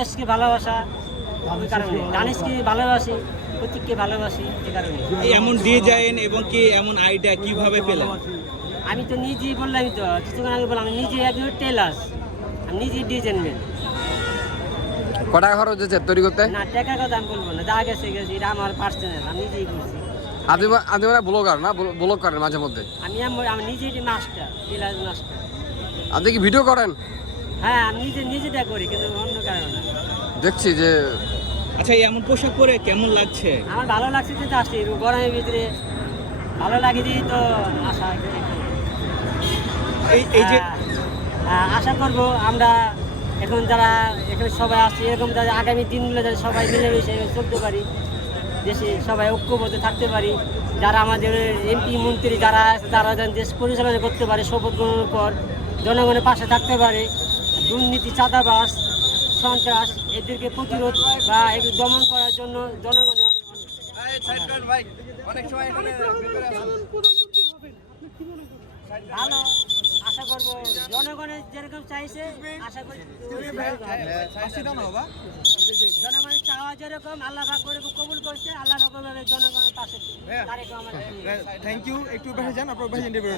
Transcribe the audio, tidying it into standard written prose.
দেশকে ভালোবাসা, ওই কারণে দানিশকে ভালোবাসি, প্রতীককে ভালোবাসি, এই কারণে। এমন ডিজাইন এবং কি এমন আইডিয়া কিভাবে পেলেন? আমি তো নিজেই বললামই তো, কিছুক্ষণ আগে বললাম, আমি নিজে একজন টেলার, আমি নিজেই ডিজাইনম্যান। ক টাকা খরচ হয়েছে তৈরি করতে? না, টাকার কথা আমি বলবো না, যা গেছে গেছে, এটা আমার পার্সোনাল, আমি নিজেই করছি। আপনি আপনি মানে ব্লগার না, ব্লগ করেন মাঝে মধ্যে? আমি নিজেই মাস্টার, টেলার মাস্টার। আপনি কি ভিডিও করেন? হ্যাঁ, আমি নিজেটা করি, কিন্তু অন্য কারণে না। দেখছি যে আচ্ছা, এমন পোশাক পরে কেমন লাগছে? আমার ভালো লাগছে যে আসছি গরমের ভিতরে, ভালো লাগে যে তো আশা এই যে আশা করব আমরা এখন যারা এখানে সবাই আসছি, এরকম যারা আগামী দিনগুলো যাতে সবাই মিলেমিশে চলতে পারি, দেশে সবাই ঐক্যবদ্ধ থাকতে পারি, যারা আমাদের এমপি মন্ত্রী যারা আছে তারা যেন দেশ পরিচালনা করতে পারে, শপথ গ্রহণের পর জনগণের পাশে থাকতে পারে, দুর্নীতি, চাঁদাবাজ, সন্ত্রাস এদেরকে প্রতিরোধ বা এগুলো দমন করার জন্য জনগণের ভালো আশা করবো, জনগণের যেরকম চাইছে আশা করি জনগণের চাওয়া যেরকম আল্লাহ ভাগ করে কবুল করছে, আল্লাহ রকমের জনগণের পাশে। থ্যাংক ইউ, একটু বেশি যান, আপনার